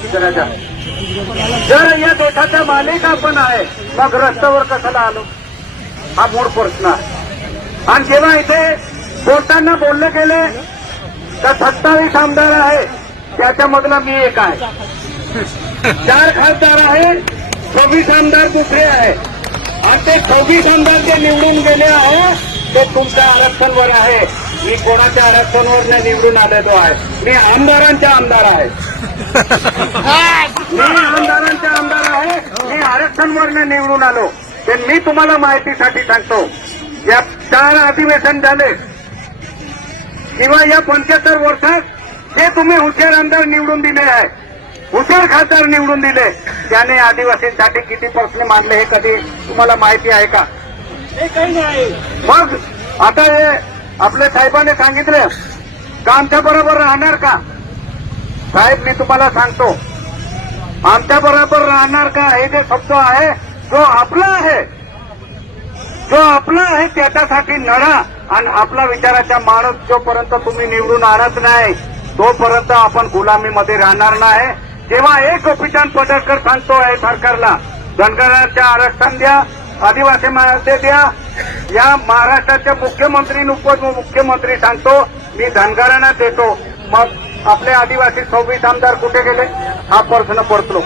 करायची गरज आहे। जर या देशाचा मालिक आपण आहे मग रस्त्यावर कशाला आलो हा मूळ प्रश्न आहे। आणि जेव्हा इथे बोलताना बोलले गेले तर 27 आमदार आहे त्याच्यामधला मी एक आहे, 4 खासदार आहे, 26 आमदार दुसरे आहे आणि ते 26 आमदार जे निवडून गेले आहे ते तुमच्या आरक्षणवर आहे। मी कोणाच्या आरक्षणवर नाही निवडून आलेलो आहे, मी आमदारांचा आमदार आहे, मी आमदारांचा आमदार आहे, मी आरक्षणवर निवडून आलो। ते मी तुम्हाला माहितीसाठी सांगतो, या 4 अधिवेशन झाले किंवा या 75 वर्षात जे तुम्ही हुशार आमदार निवडून दिले आहे, हुशार खासदार निवडून दिले, त्याने आदिवासींसाठी किती प्रश्न मांडले हे कधी तुम्हाला माहिती आहे का? काही नाही। मग आता हे आपल्या साहेबांनी सांगितलं का आमच्या बरोबर राहणार का? साहेब मी तुम्हाला सांगतो, आमच्या बरोबर राहणार का हे जे शब्द आहे जो आपला आहे, जो आपला आहे त्याच्यासाठी लढा आणि आपला विचाराचा माणूस जोपर्यंत तुम्ही निवडून आणत नाही तोपर्यंत आपण गुलामीमध्ये राहणार नाही। जेव्हा एक गोपीचंद पडळकर सांगतो आहे सरकारला धनगरांच्या आरक्षण द्या, आदिवासी मध्ये द्या, या महाराष्ट्राचे मुख्यमंत्री उपमुख्यमंत्री सांगतो मी धनगरांना देतो, मग आपले आदिवासी 26 आमदार कुठे गेले हा प्रश्न पडतो।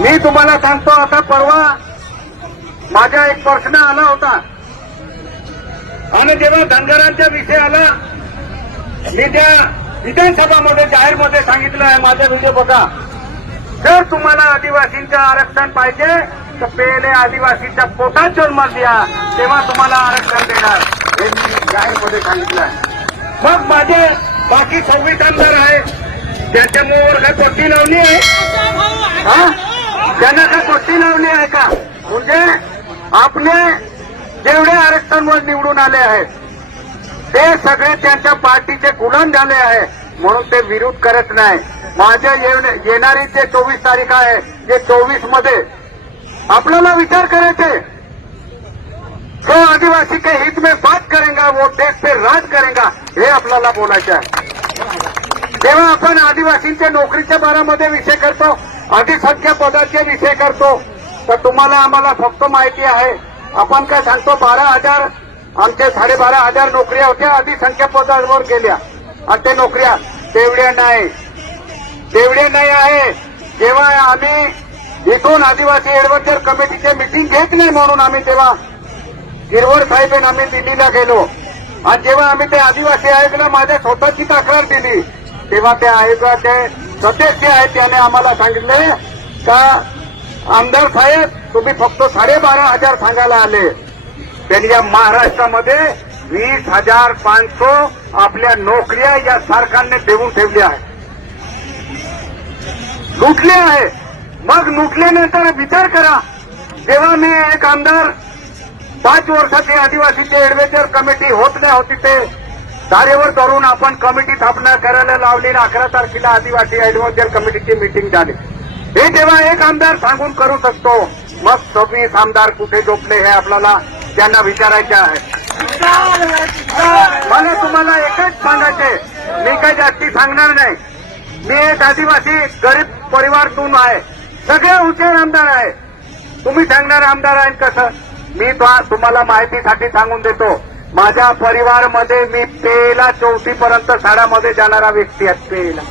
मी तुम्हाला सांगतो, आता परवा माझा एक प्रश्न आला होता आणि जेव्हा धनगरांचा विषय आला मी त्या विधानसभामध्ये जाहीरमध्ये सांगितलं आहे, माझा व्हिडिओ बघा, जर तुम्हाला आदिवासींचं आरक्षण पाहिजे तर पहिले आदिवासीच्या पोटात जन्म द्या तेव्हा तुम्हाला आरक्षण देणार हे मी जाहीरमध्ये सांगितलं आहे। मग माझे बाकी 26 आमदार आहेत त्यांच्या मुळावर काय पट्टी लावली आहे? त्यांना काय पट्टी लावली आहे का? म्हणजे आपले जेवढे आरक्षणवर निवडून आले आहेत ते सगळे त्यांच्या पार्टीचे गुलाम झाले आहे म्हणून ते विरोध करत नाही। माझ्या येणारी जे 24 तारीख आहे जे 24 मध्ये आपल्याला विचार करायचे, जो आदिवासी के हित में बात करेगा वो देश पे राज करेगा हे आपल्याला बोलायचे आहे। तेव्हा आपण आदिवासींच्या नोकरीच्या बारामध्ये विषय करतो, अधिसंख्य पदाचे विषय करतो, तर तुम्हाला आम्हाला फक्त माहिती आहे आपण काय सांगतो 12,000 आमच्या 12,500 नोकऱ्या होत्या अधिसंख्य पदावर गेल्या आणि ते नोकऱ्या तेवढ्या नाही आहे। जेव्हा आम्ही इथून आदिवासी एडव्हायझर कमिटीची मीटिंग घेत नाही म्हणून आम्ही तेव्हा गिरवड साहेब आम्ही दिल्लीला गेलो आणि जेव्हा आम्ही ते आदिवासी आयोगाला माझ्या स्वतःची तक्रार दिली तेव्हा त्या आयोगाचे सदस्य आहेत त्याने आम्हाला सांगितले का आमदार साहेब तुम्ही फक्त 12,500 सांगायला आले, त्यांनी या महाराष्ट्रामध्ये 20,500 आपल्या नोकऱ्या या सरकारने देऊन ठेवल्या आहे, लुटले आहे। मग लुटल्यानंतर विचार करा, जेव्हा मी एक आमदार 5 वर्षाची आदिवासीची एडव्हायझर कमिटी होत नाही होती ते धारेवर धरून आपण कमिटी स्थापना करायला लावली, 11 तारखेला आदिवासी एडव्हायझर कमिटीची मीटिंग झाली, हे तेव्हा एक आमदार सांगून करू शकतो, मग 26 आमदार कुठे झोपले हे आपल्याला त्यांना विचारायचे आहे। मला तुम्हाला एकच सांगायचे, मी काही जास्ती सांगणार नाही, मी एक आदिवासी गरीब परिवारातून आहे, सगळे हुशार आमदार आहे, तुम्ही सांगणार आमदार आहे कसं? मी तुम्हाला माहितीसाठी सांगून देतो, माझ्या परिवारामध्ये मी पेला 4थी पर्यंत शाळामध्ये जाणारा व्यक्ती आहे, पेला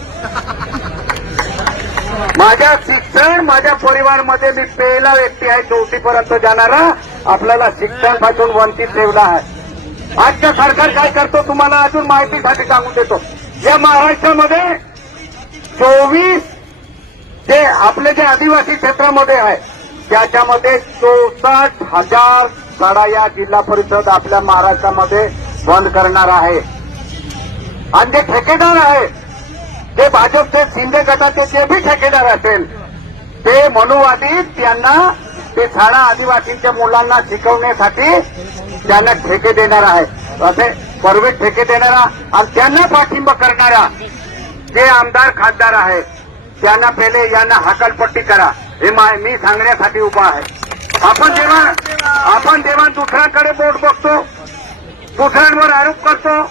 माझ्या शिक्षण माझ्या परिवारामध्ये मी पहिला व्यक्ती आहे 4थी पर्यंत जाणारा, आपल्याला शिक्षणापासून वंचित ठेवला आहे। आजचं सरकार काय करतो तुम्हाला अजून माहितीसाठी सांगून देतो, या महाराष्ट्रामध्ये 24 जे आपले जे आदिवासी क्षेत्रामध्ये आहे त्याच्यामध्ये 64,000 शाळा या जिल्हा परिषद आपल्या महाराष्ट्रामध्ये बंद करणार आहे। आणि जे ठेकेदार आहे जे भाजपचे शिंदे गटाचे जे भी ठेकेदार असेल ते मनुवादी त्यांना ते शाळा आदिवासींच्या मुलांना शिकवण्यासाठी त्यांना ठेके देणार आहे, असे परवेट ठेके देणारा आणि त्यांना पाठिंबा करणारा जे आमदार खासदार आहेत त्यांना पहिले यांना हकालपट्टी करा हे मी सांगण्यासाठी उभा आहे। आपण जेव्हा दुसऱ्याकडे बोट बघतो, दुसऱ्यांवर आरोप करतो,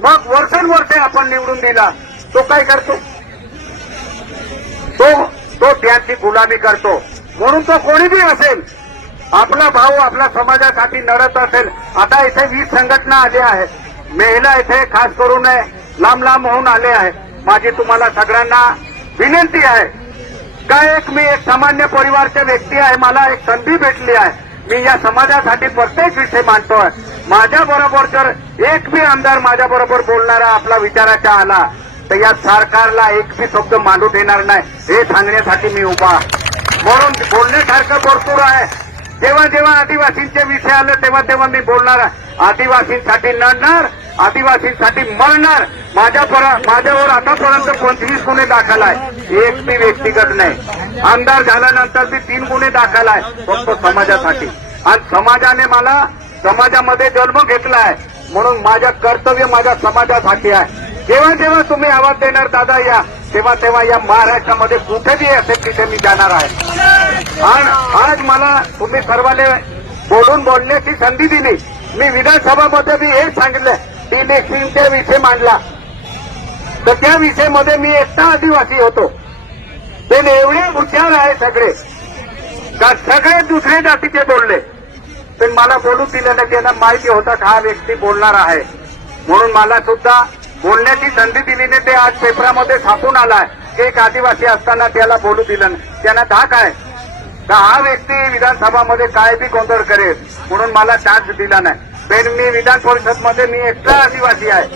मग वर्षानुवर्षे आपण निवडून दिला तो काय करतो? तो त्यांची गुलामी करतो. म्हणून तो कोणी बी असेल, आपला भाऊ आपल्या समाजासाठी लढत असेल. आता इथे 20 संघटना आल्या आहेत, महिला इथे खास करून लांब लांब होऊन आले आहे. माझी तुम्हाला सगळ्यांना विनंती आहे का मी एक सामान्य परिवारचा व्यक्ती आहे, मला एक संधी भेटली आहे, मी या समाजासाठी प्रत्येक विषय मांडतोय. माझ्या बरोबर जर एक बी आमदार माझ्या बरोबर बोलणारा आपला विचाराचा आला तर या सरकारला एक बी शब्द मांडू देणार नाही, हे सांगण्यासाठी मी उभा. म्हणून बोलण्यासारखं भरपूर आहे. जेव्हा जेव्हा आदिवासींचे विषय आले तेव्हा तेव्हा मी बोलणार. आदिवासींसाठी लढणार, आदिवासींसाठी मरणार. माझ्यावर आतापर्यंत 25 गुन्हे दाखल आहे, एक बी व्यक्तिगत नाही. आमदार झाल्यानंतर बी 3 गुन्हे दाखल आहे फक्त समाजासाठी. आणि समाजाने मला समाजामध्ये जन्म घेतला आहे, म्हणून माझं कर्तव्य माझ्या समाजासाठी आहे. जेव्हा जेव्हा तुम्ही आवाज देणार दादा या, तेव्हा तेव्हा या महाराष्ट्रामध्ये कुठेही असेल तिथे मी जाणार आहे. आणि आज मला तुम्ही सर्वांनी बोलण्याची संधी दिली. मी विधानसभामध्ये बी हेच सांगितलं, इलेक्शनचा विषय मांडला तर त्या विषयामध्ये मी एकटा आदिवासी होतो. ते एवढे हुशार आहे सगळे का सगळे दुसरे जातीचे बोलले, पण मला बोलू दिलं नाही. त्यांना माहिती होता हा व्यक्ती बोलणार आहे, म्हणून मला सुद्धा बोलण्याची संधी दिली नाही. ते आज पेपरामध्ये छापून आलाय की एक आदिवासी असताना त्याला बोलू दिलं नाही. त्यांना धाक आहे का हा व्यक्ती विधानसभामध्ये काय बी गोंधळ करेल, म्हणून मला चान्स दिला नाही. पण मी विधान परिषदमध्ये मी एकटा आदिवासी आहे.